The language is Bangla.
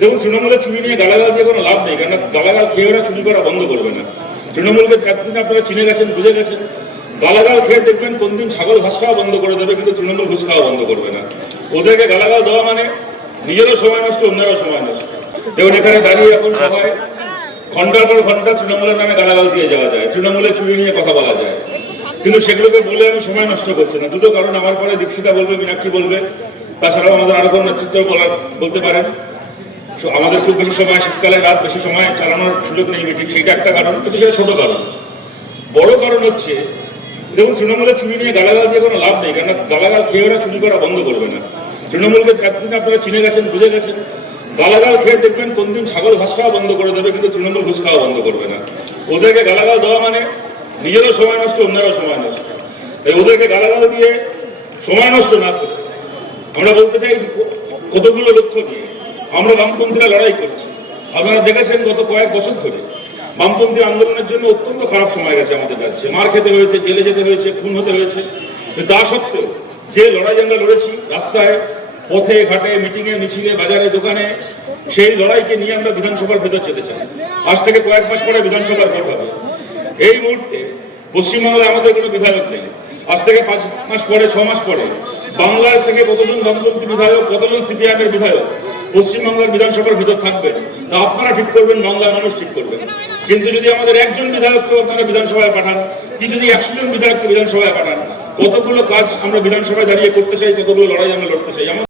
দেখুন, তৃণমূলে চুরি নিয়ে গালাগাল দিয়ে কোনো লাভ নেই, কেন গালাগাল খেয়ে ওরা চুরি করা বন্ধ করবে না। তৃণমূলকে একদিন আপনারা চিনে গেছেন, বুঝে গেছেন। গালাগাল খেয়ে দেখবেন কোন দিন ছাগল ঘাস খাওয়া বন্ধ করে দেবে, কিন্তু তৃণমূল ঘুষ খাওয়া বন্ধ করবে না। ওদেরকে গালাগাল দেওয়া মানে নিজেরও সময় নষ্ট, অন্যেরও সময় নষ্ট। দেখুন, এখানে দাঁড়িয়ে এখন সবাই ঘন্টার পর ঘন্টা তৃণমূলের নামে গালাগাল দিয়ে যাওয়া যায়, তৃণমূলের চুরি নিয়ে কথা বলা যায়, কিন্তু সেগুলোকে বলে আমি সময় নষ্ট করছি না। দুটো কারণ, আমার পরে দীক্ষিতা বলবে, মীনাক্ষী বলবে, তাছাড়াও আমাদের আরো কোনো নেতৃত্ব বলতে পারেন। আমাদের খুব বেশি সময়, শীতকালে রাত বেশি সময় চালানোর সুযোগ নেই মিটিং, সেটা একটা কারণ, কিন্তু সেটা ছোট কারণ। বড় কারণ হচ্ছে, দেখুন, তৃণমূলের চুরি নিয়ে গালাগাল দিয়ে কোনো লাভ নেই, কেন গালাগাল খেয়ে ওরা চুরি করা বন্ধ করবে না। তৃণমূলকে একদিন আপনারা চিনে গেছেন, বুঝে গেছেন। গালাগাল খেয়ে দেখবেন কোন দিন ছাগল ঘাস খাওয়া বন্ধ করে দেবে, কিন্তু তৃণমূল ঘুষ খাওয়া বন্ধ করবে না। ওদেরকে গালাগাল দেওয়া মানে নিজেরও সময় নষ্ট, অন্যেরও সময় নষ্ট। তাই ওদেরকে গালাগাল দিয়ে সময় নষ্ট না করে আমরা বলতে চাই, কতগুলো লক্ষ্য নিয়ে আমরা বামপন্থীরা লড়াই করছি। আপনারা দেখেছেন গত কয়েক বছর ধরে বামপন্থী আন্দোলনের জন্য অত্যন্ত খারাপ সময় গেছে আমাদের রাজ্যে। মার খেতে হয়েছে, জেলে যেতে হয়েছে, খুন হতে হয়েছে। তা সত্ত্বেও যে লড়াই আমরা লড়েছি, রাস্তায়, পথে ঘাটে, মিটিংয়ে, মিছিলে, বাজারে, দোকানে, সেই লড়াইকে নিয়ে আমরা বিধানসভার ভেতর যেতে চাই। আজ থেকে কয়েক মাস পরে বিধানসভার ভোট হবে। এই মুহূর্তে পশ্চিমবাংলায় আমাদের কোনো বিধায়ক নেই। আজ থেকে 5 মাস পরে, 6 মাস পরে বাংলার থেকে কতজন বামপন্থী বিধায়ক, কতজন সিপিআইএম এর বিধায়ক পশ্চিমবাংলার বিধানসভার ভিতর থাকবেন, তা আপনারা ঠিক করবেন, বাংলার মানুষ ঠিক করবেন। কিন্তু যদি আমাদের একজন বিধায়ককে আপনারা বিধানসভায় পাঠান, কি যদি 100 জন বিধায়ককে বিধানসভায় পাঠান, কতগুলো কাজ আমরা বিধানসভায় দাঁড়িয়ে করতে চাই, কতগুলো লড়াই আমরা লড়তে চাই।